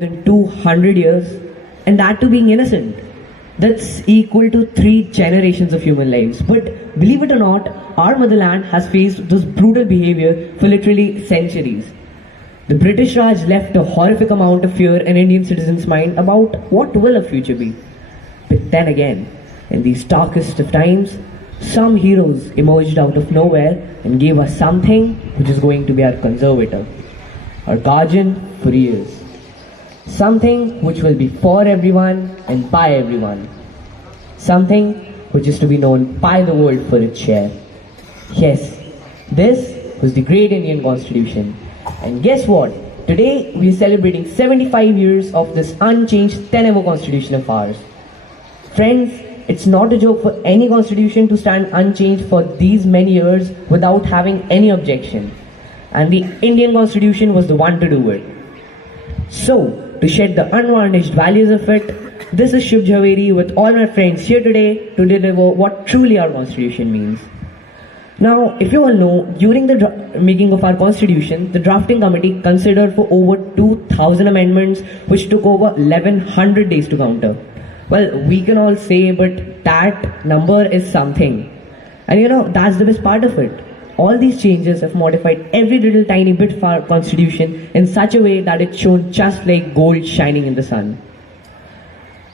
than 200 years, and that to being innocent. That's equal to 3 generations of human lives. But believe it or not, our motherland has faced this brutal behavior for literally centuries. The British Raj left a horrific amount of fear in Indian citizens' mind about what will a future be. But then again, in these darkest of times, some heroes emerged out of nowhere and gave us something which is going to be our conservator, our guardian for years. Something which will be for everyone and by everyone. Something which is to be known by the world for its share. Yes, this was the great Indian Constitution. And guess what? Today we are celebrating 75 years of this unchanged 10-ever Constitution of ours. Friends, it's not a joke for any constitution to stand unchanged for these many years without having any objection. And the Indian Constitution was the one to do it. So, to shed the unvarnished values of it, this is Shiv Jhaveri with all my friends here today to deliver what truly our Constitution means. Now, if you all know, during the making of our Constitution, the drafting committee considered for over 2,000 amendments which took over 1100 days to counter. Well, we can all say, but that number is something. And that's the best part of it. All these changes have modified every little tiny bit of our Constitution in such a way that it's shown just like gold shining in the sun.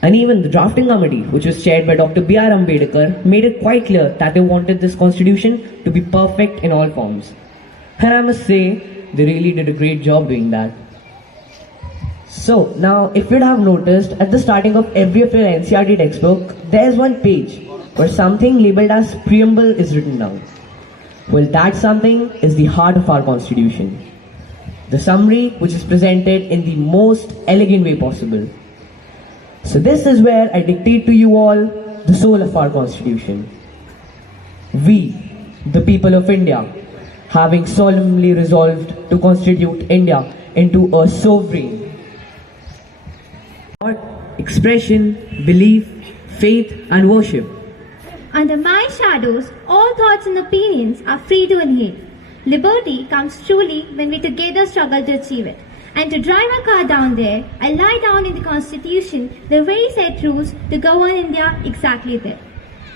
And even the drafting committee, which was chaired by Dr. B.R. Ambedkar, made it quite clear that they wanted this Constitution to be perfect in all forms. And I must say, they really did a great job doing that. So, now if you'd have noticed, at the starting of every of your NCERT textbook, there's one page where something labeled as preamble is written down. Well, that something is the heart of our Constitution. The summary which is presented in the most elegant way possible. So this is where I dictate to you all the soul of our Constitution. We, the people of India, having solemnly resolved to constitute India into a sovereign thought, expression, belief, faith and worship. Under my shadows, all thoughts and opinions are free to inhale. Liberty comes truly when we together struggle to achieve it. And to drive a car down there, I lie down in the Constitution the very set rules to govern India exactly there.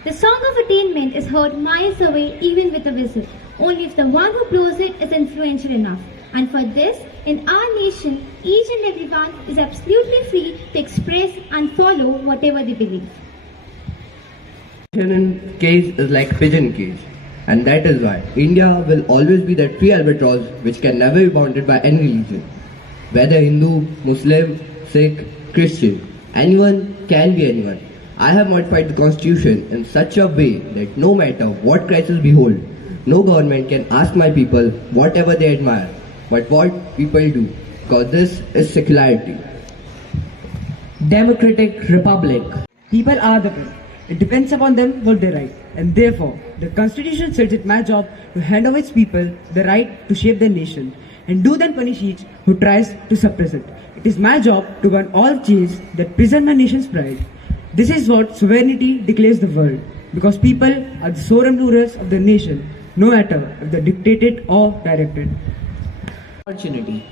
The song of attainment is heard miles away even with a whistle, only if the one who blows it is influential enough. And for this, in our nation, each and everyone is absolutely free to express and follow whatever they believe. In cage is like pigeon cage, and that is why India will always be that free albatross which can never be bounded by any religion. Whether Hindu, Muslim, Sikh, Christian, anyone can be anyone. I have modified the Constitution in such a way that no matter what crisis behold, no government can ask my people whatever they admire, but what people do, because this is secularity. Democratic Republic. People are the people. It depends upon them what they write, and therefore the Constitution says it's my job to hand over its people the right to shape their nation and do then punish each who tries to suppress it. It is my job to burn all chains that prison my nation's pride. This is what sovereignty declares the world, because people are the sovereign rulers of the nation, no matter if they're dictated or directed. Opportunity.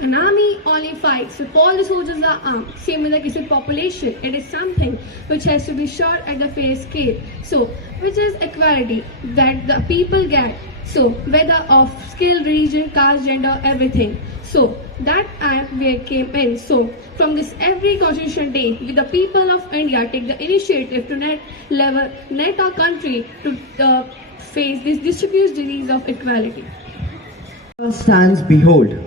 An army only fights if all the soldiers are armed. Same with the case of population. It is something which has to be shot at the fair scale. So, which is equality that the people get. So, whether of skill, religion, caste, gender, everything. So, that where came in. So, from this every Constitution Day, with the people of India take the initiative to net our country to face this distributed disease of equality. Stands behold.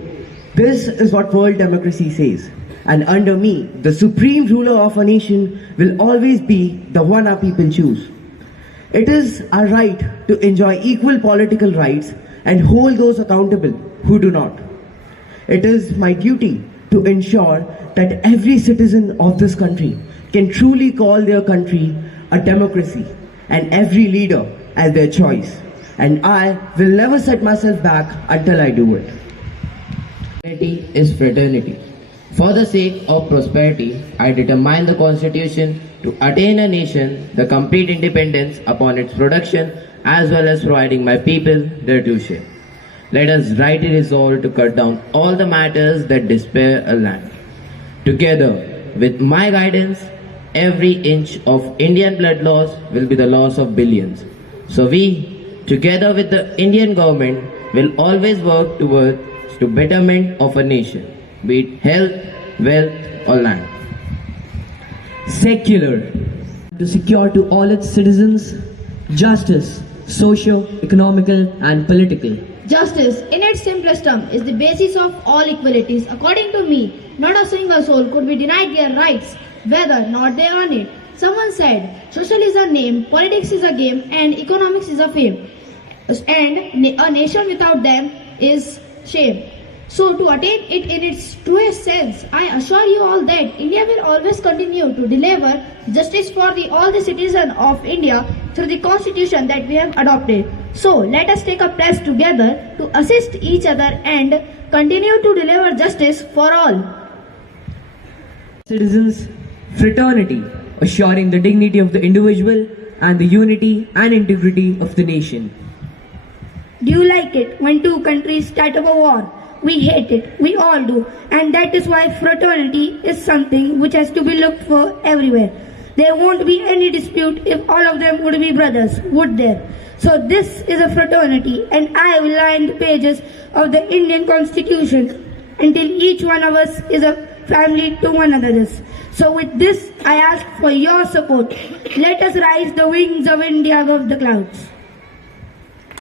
This is what world democracy says. And under me, the supreme ruler of a nation will always be the one our people choose. It is our right to enjoy equal political rights and hold those accountable who do not. It is my duty to ensure that every citizen of this country can truly call their country a democracy and every leader as their choice. And I will never set myself back until I do it. Unity is fraternity. For the sake of prosperity, I determine the Constitution to attain a nation the complete independence upon its production as well as providing my people their due share. Let us rightly resolve to cut down all the matters that despair a land. Together with my guidance, every inch of Indian blood loss will be the loss of billions. So we, together with the Indian government, will always work towards the betterment of a nation, be it health, wealth or land. Secular, to secure to all its citizens justice, socio-economical and political. Justice, in its simplest term, is the basis of all equalities. According to me, not a single soul could be denied their rights, whether or not they earn it. Someone said, social is a name, politics is a game, and economics is a fame. And a nation without them is shame. So to attain it in its truest sense, I assure you all that India will always continue to deliver justice for all the citizens of India through the constitution that we have adopted. So let us take a pledge together to assist each other and continue to deliver justice for all. Citizens, fraternity, assuring the dignity of the individual and the unity and integrity of the nation. Do you like it when two countries start up a war? We hate it, we all do, and that is why fraternity is something which has to be looked for everywhere. There won't be any dispute if all of them would be brothers, would there? So this is a fraternity, and I will line the pages of the Indian Constitution until each one of us is a family to one another. So with this, I ask for your support. Let us rise the wings of India above the clouds.